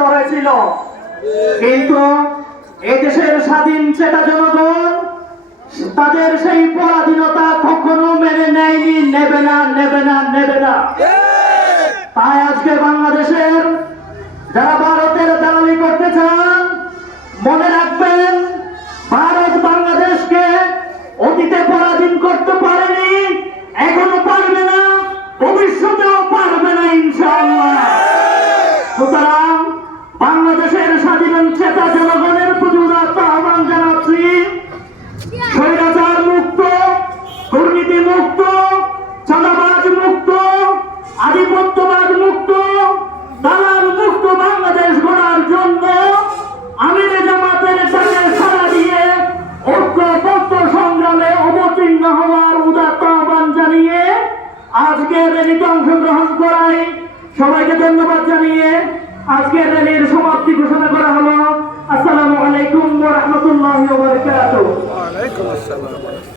পরিচালিত হয়েছিল, কিন্তু এদেশের স্বাধীন চেতা জনগণ তাদের সেই পরাধীনতা কখনো মেনে নেয়নি, নেবে না, নেবে না, নেবে না। তাই আজকে বাংলাদেশের যারা ভারতের দালালি করতে চান, মনে রাখবেন ভারত বাংলাদেশকে অতীতে পরাধীন করতে পারেনি, এখনো পারবে না, ভবিষ্যতেও পারবে না ইনশাআল্লাহ। সুতরাং বাংলাদেশের স্বাধীন চেতা জনগণের প্রতি আহ্বান জানাচ্ছি, স্বৈরাচার মুক্ত, দুর্নীতি মুক্ত, চাঁদাবাজ মুক্ত, আধিপত্যবাদ মুক্ত, দালাল মুক্ত বাংলাদেশ গড়ার জন্য আমিরে জামাতের সাথে সাড়া দিয়ে ঐক্যবদ্ধ সংগ্রামে অবতীর্ণ হওয়ার উদাত্ত আহ্বান জানিয়ে আজকের র্যালিতে অংশগ্রহণ করাই সবাইকে ধন্যবাদ জানিয়ে আজকের র্যালির সমাপ্তি ঘোষণা করা হলো। আসসালামু আলাইকুম ওয়া রাহমাতুল্লাহি ওয়া বারাকাতুহু।